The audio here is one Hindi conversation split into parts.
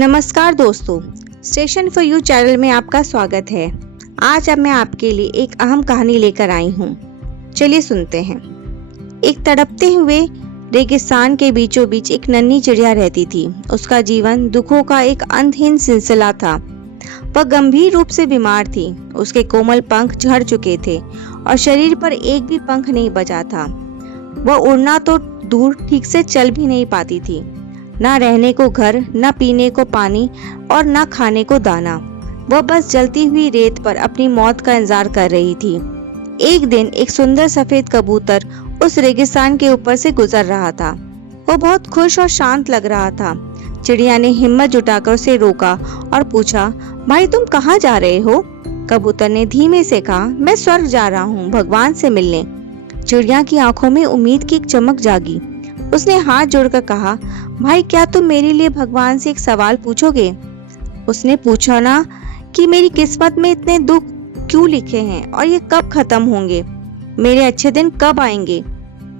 नमस्कार दोस्तों, स्टेशन फॉर यू चैनल में आपका स्वागत है। आज अब मैं आपके लिए एक अहम कहानी लेकर आई हूँ। चलिए सुनते हैं। एक तड़पते हुए रेगिस्तान के बीचों बीच एक नन्ही चिड़िया रहती थी। उसका जीवन दुखों का एक अंतहीन सिलसिला था। वह गंभीर रूप से बीमार थी। उसके कोमल पंख झड़ चुके थे और शरीर पर एक भी पंख नहीं बचा था। वह उड़ना तो दूर, ठीक से चल भी नहीं पाती थी। ना रहने को घर, ना पीने को पानी और ना खाने को दाना। वह बस जलती हुई रेत पर अपनी मौत का इंतजार कर रही थी। एक दिन एक सुंदर सफेद कबूतर उस रेगिस्तान के ऊपर से गुजर रहा था। वो बहुत खुश और शांत लग रहा था। चिड़िया ने हिम्मत जुटाकर उसे रोका और पूछा, भाई तुम कहाँ जा रहे हो? कबूतर ने धीमे से कहा, मैं स्वर्ग जा रहा हूँ, भगवान से मिलने। चिड़िया की आंखों में उम्मीद की एक चमक जागी। उसने हाथ जोड़कर कहा, भाई क्या तुम मेरे लिए भगवान से एक सवाल पूछोगे? उसने पूछा ना कि मेरी किस्मत में इतने दुख क्यों लिखे हैं और ये कब खत्म होंगे? मेरे अच्छे दिन कब आएंगे?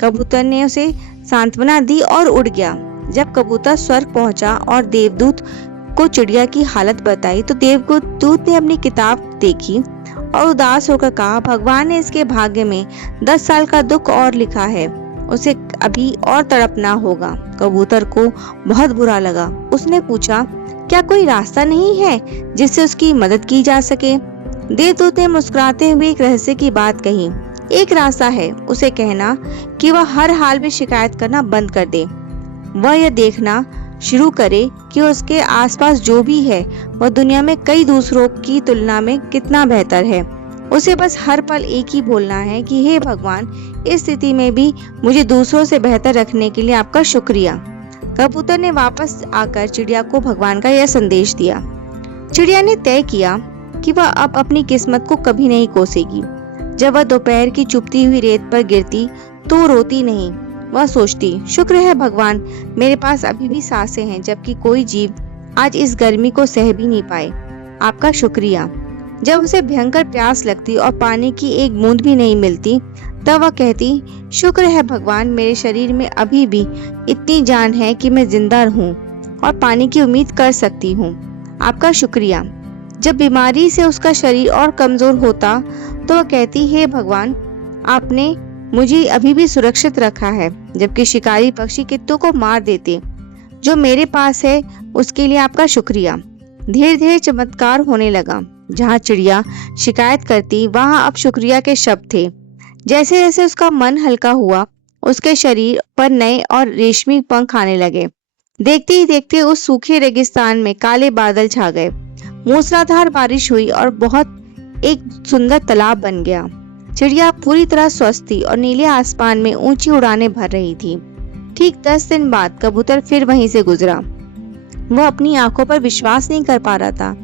कबूतर ने उसे सांत्वना दी और उड़ गया। जब कबूतर स्वर्ग पहुंचा और देवदूत को चिड़िया की हालत बताई तो देवदूत ने अपनी किताब देखी और उदास होकर कहा, भगवान ने इसके भाग्य में 10 साल का दुख और लिखा है। उसे अभी और तड़पना होगा। कबूतर को बहुत बुरा लगा। उसने पूछा, क्या कोई रास्ता नहीं है जिससे उसकी मदद की जा सके? देवदूत ने मुस्कुराते हुए एक रहस्य की बात कही। एक रास्ता है, उसे कहना कि वह हर हाल में शिकायत करना बंद कर दे। वह यह देखना शुरू करे कि उसके आसपास जो भी है वह दुनिया में कई दूसरों की तुलना में कितना बेहतर है। उसे बस हर पल एक ही बोलना है कि हे भगवान, इस स्थिति में भी मुझे दूसरों से बेहतर रखने के लिए आपका शुक्रिया। कबूतर ने वापस आकर चिड़िया को भगवान का यह संदेश दिया। चिड़िया ने तय किया कि वह अब अपनी किस्मत को कभी नहीं कोसेगी। जब वह दोपहर की चुभती हुई रेत पर गिरती तो रोती नहीं। वह सोचती, शुक्र है भगवान, मेरे पास अभी भी सांसें हैं, जबकि कोई जीव आज इस गर्मी को सह भी नहीं पाए। आपका शुक्रिया। जब उसे भयंकर प्यास लगती और पानी की एक बूंद भी नहीं मिलती, तब वह कहती, शुक्र है भगवान, मेरे शरीर में अभी भी इतनी जान है कि मैं जिंदा हूँ और पानी की उम्मीद कर सकती हूँ। आपका शुक्रिया। जब बीमारी से उसका शरीर और कमजोर होता तो वह कहती, हे भगवान, आपने मुझे अभी भी सुरक्षित रखा है, जबकि शिकारी पक्षी कित्तों को मार देते। जो मेरे पास है उसके लिए आपका शुक्रिया। धीरे धीरे चमत्कार होने लगा। जहाँ चिड़िया शिकायत करती, वहाँ अब शुक्रिया के शब्द थे। जैसे जैसे उसका मन हल्का हुआ, उसके शरीर पर नए और रेशमी पंख आने लगे। देखते ही देखते उस सूखे रेगिस्तान में काले बादल छा गए। मूसलाधार बारिश हुई और बहुत एक सुंदर तालाब बन गया। चिड़िया पूरी तरह स्वस्थ थी और नीले आसमान में ऊंची उड़ानें भर रही थी। ठीक 10 दिन बाद कबूतर फिर वहीं से गुजरा। वह अपनी आंखों पर विश्वास नहीं कर पा रहा था।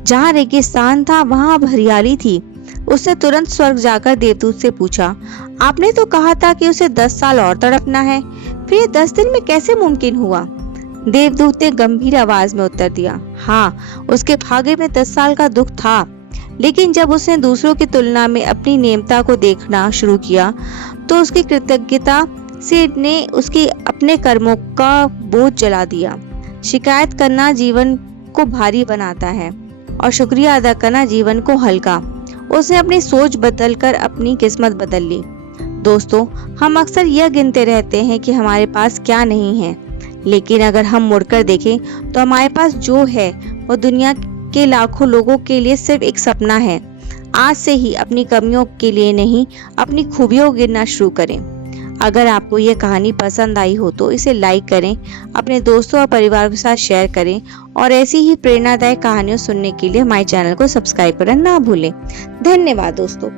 जहाँ रेगिस्तान था वहाँ हरियाली थी। उसने तुरंत स्वर्ग जाकर देवदूत से पूछा, आपने तो कहा था कि उसे 10 साल और तड़पना है, फिर 10 दिन में कैसे मुमकिन हुआ? देवदूत ने गंभीर आवाज में उत्तर दिया, हाँ, उसके भाग्य में 10 साल का दुख था, लेकिन जब उसने दूसरों की तुलना में अपनी नेमता को देखना शुरू किया तो उसकी कृतज्ञता से ने उसके अपने कर्मों का बोझ जला दिया। शिकायत करना जीवन को भारी बनाता है और शुक्रिया अदा करना जीवन को हल्का। उसने अपनी सोच बदलकर अपनी किस्मत बदल ली। दोस्तों, हम अक्सर यह गिनते रहते हैं कि हमारे पास क्या नहीं है, लेकिन अगर हम मुड़कर देखें तो हमारे पास जो है वो दुनिया के लाखों लोगों के लिए सिर्फ एक सपना है। आज से ही अपनी कमियों के लिए नहीं, अपनी खूबियों को गिनना शुरू करें। अगर आपको यह कहानी पसंद आई हो तो इसे लाइक करें, अपने दोस्तों और परिवार के साथ शेयर करें और ऐसी ही प्रेरणादायक कहानियां सुनने के लिए हमारे चैनल को सब्सक्राइब करना ना भूलें। धन्यवाद दोस्तों।